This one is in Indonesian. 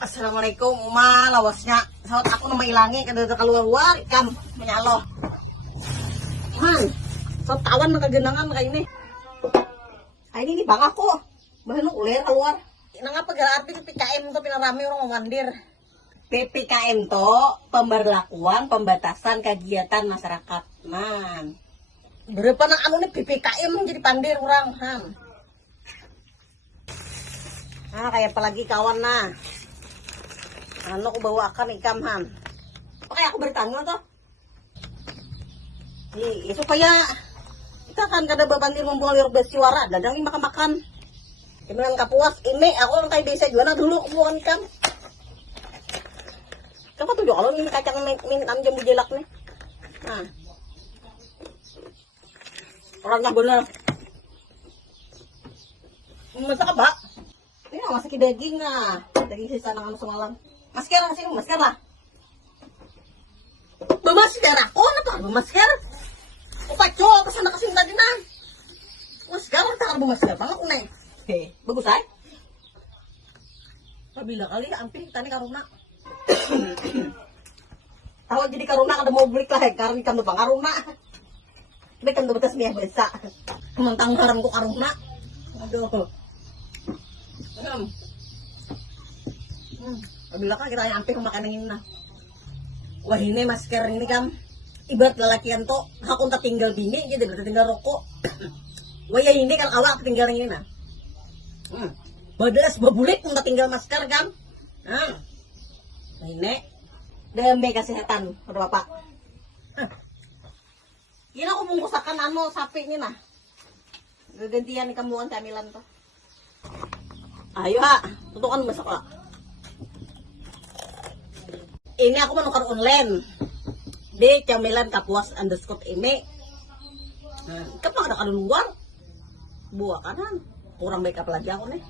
Assalamualaikum, Uma, lawasnya. Saat aku nama ilangi kada keluar ikam menyaloh. Man, saat tawan nakagenangan kayak ini. Ini nih bang aku. Bahan ulir keluar. Nangapa gara arti PPKM to pinarami orang mandir. PPKM to pemberlakuan pembatasan kegiatan masyarakat. Man. Berapa nang anu nih PPKM jadi pandir orang, Han. Nah, kayak apalagi kawan nah. Ano ko bawakan ikam han. Oke aku bertanggung toh. Itu kaya kita kan kada babandir membuang liur bersuara dadang ini makan-makan. Kemudian kapuas ini aku orang kayak desa juana dulu buang ikam. Kamu tuh kalau ini kacang min jam bujelak nih. Nah. Orangnya bener. Masak apa? Ini masak daging nah. Daging sisa nang semalam. Masker sih, masker lah. Bemasker aku, apa? Bemasker? Upaco, kesana kesini tadi nang. Masker, tak bemasker banget neng. Bagus ay. Pabila kali amping tani karuna. Tahu jadi karuna kada mau beli lah, karena ikan bang karuna. Tapi kan betas nih biasa. Mentang haram kok karuna. Aduh. Bila kan kita nyampe ke makanan ini nah. Wah ini masker ini kan ibarat lelakian to aku tak tinggal bini gitu berarti tinggal rokok. Wah ya ini kan awak tinggal ini nah. Badas babulik tak tinggal masker kan. Nah ini demi kesehatan pada bapak. Ini aku bungkusakan anu sapi ini nah. Gantian kamu camilan tuh. Ayo ha, tutukan masak lah. Ini aku menukar online di camilan kapuas underscore ini. Nah, kapan ada kadang luar buah kanan kurang baik apa lagi aku nih.